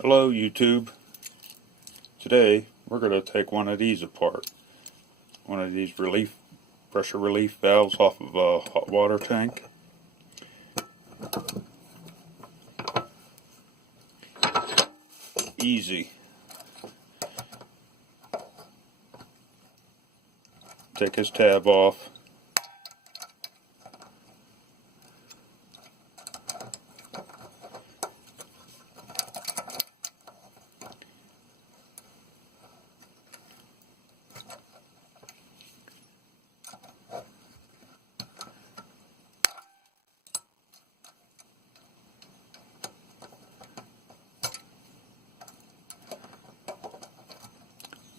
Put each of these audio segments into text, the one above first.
Hello YouTube. Today we're going to take one of these apart. One of these pressure relief valves off of a hot water tank. Easy. Take his tab off.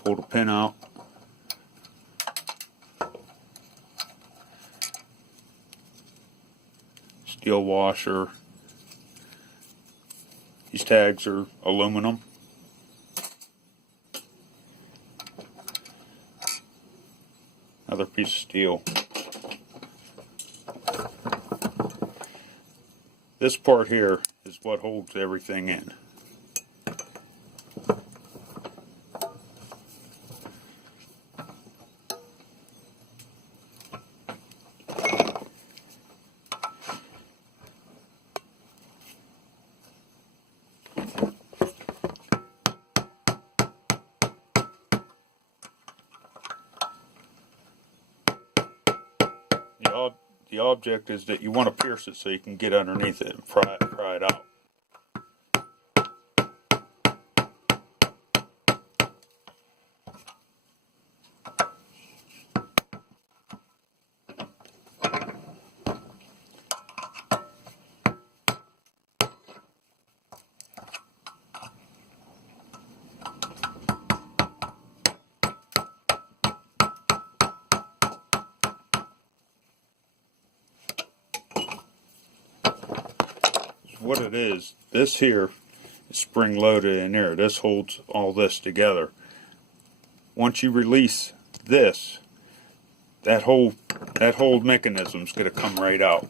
Pull the pin out. Steel washer. These tags are aluminum. Another piece of steel. This part here is what holds everything in. The object is that you want to pierce it so you can get underneath it and pry it out. What it is, this here is spring loaded in there. This holds all this together. Once you release this, that whole mechanism is going to come right out.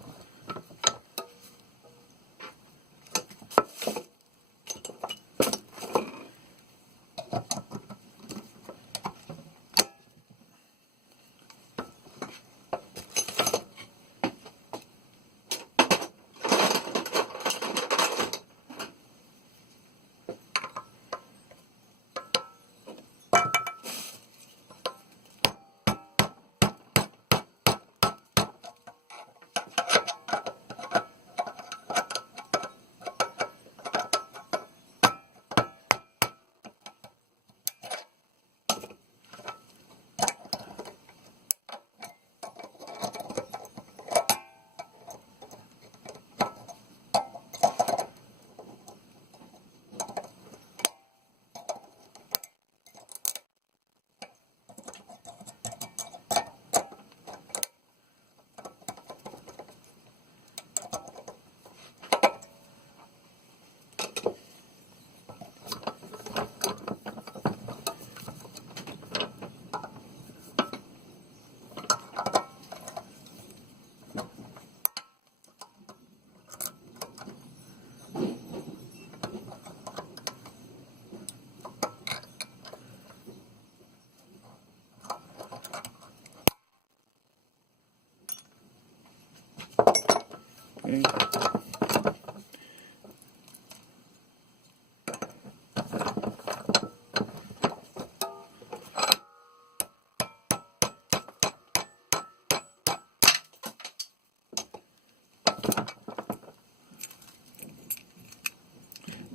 Okay.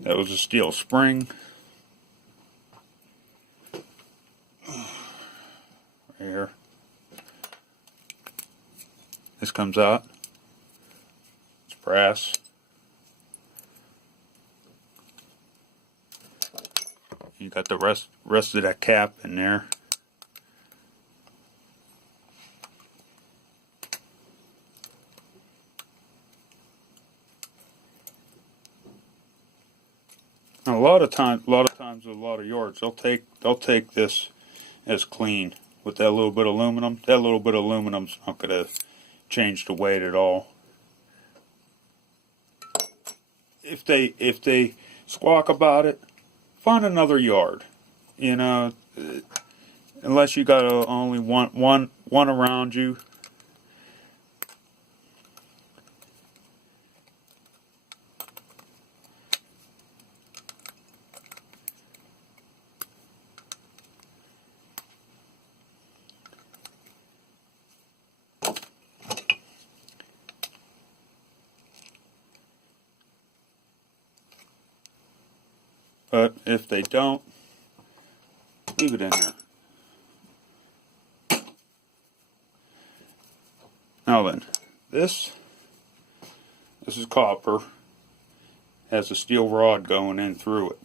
That was a steel spring. Right here. This comes out. It's brass. You got the rest of that cap in there. Now, a lot of times, a lot of yards, they'll take this as clean with that little bit of aluminum. That little bit of aluminum's not going to change the weight at all. If they squawk about it, find another yard. You know, unless you got only one around you. But if they don't, leave it in there. Now then, this is copper. Has a steel rod going in through it.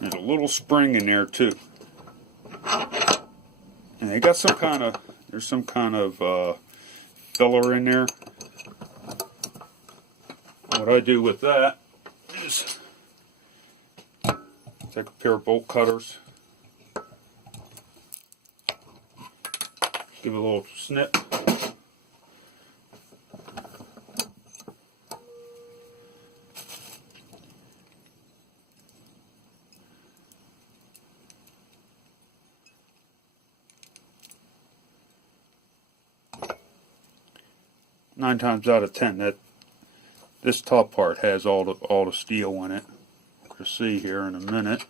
There's a little spring in there too. And they got some kind of, there's some kind of filler in there. What I do with that is take a pair of bolt cutters, give it a little snip, nine times out of 10 that this top part has all the steel in it. You'll see here in a minute.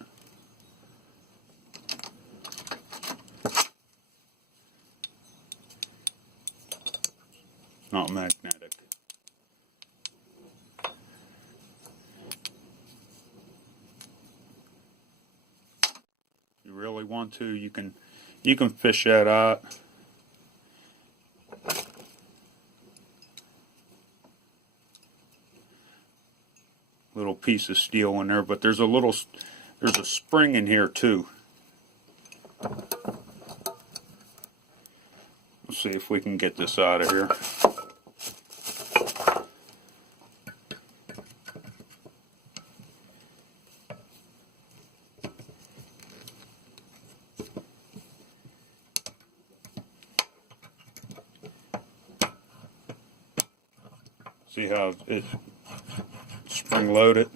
Not magnetic. You really want to, you can fish that out. Little piece of steel in there, but there's a spring in here too. Let's see if we can get this out of here. See how it spring loaded.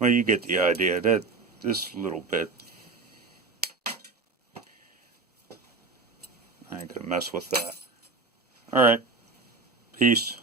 Well, you get the idea. That this little bit, I ain't gonna mess with that. All right, peace.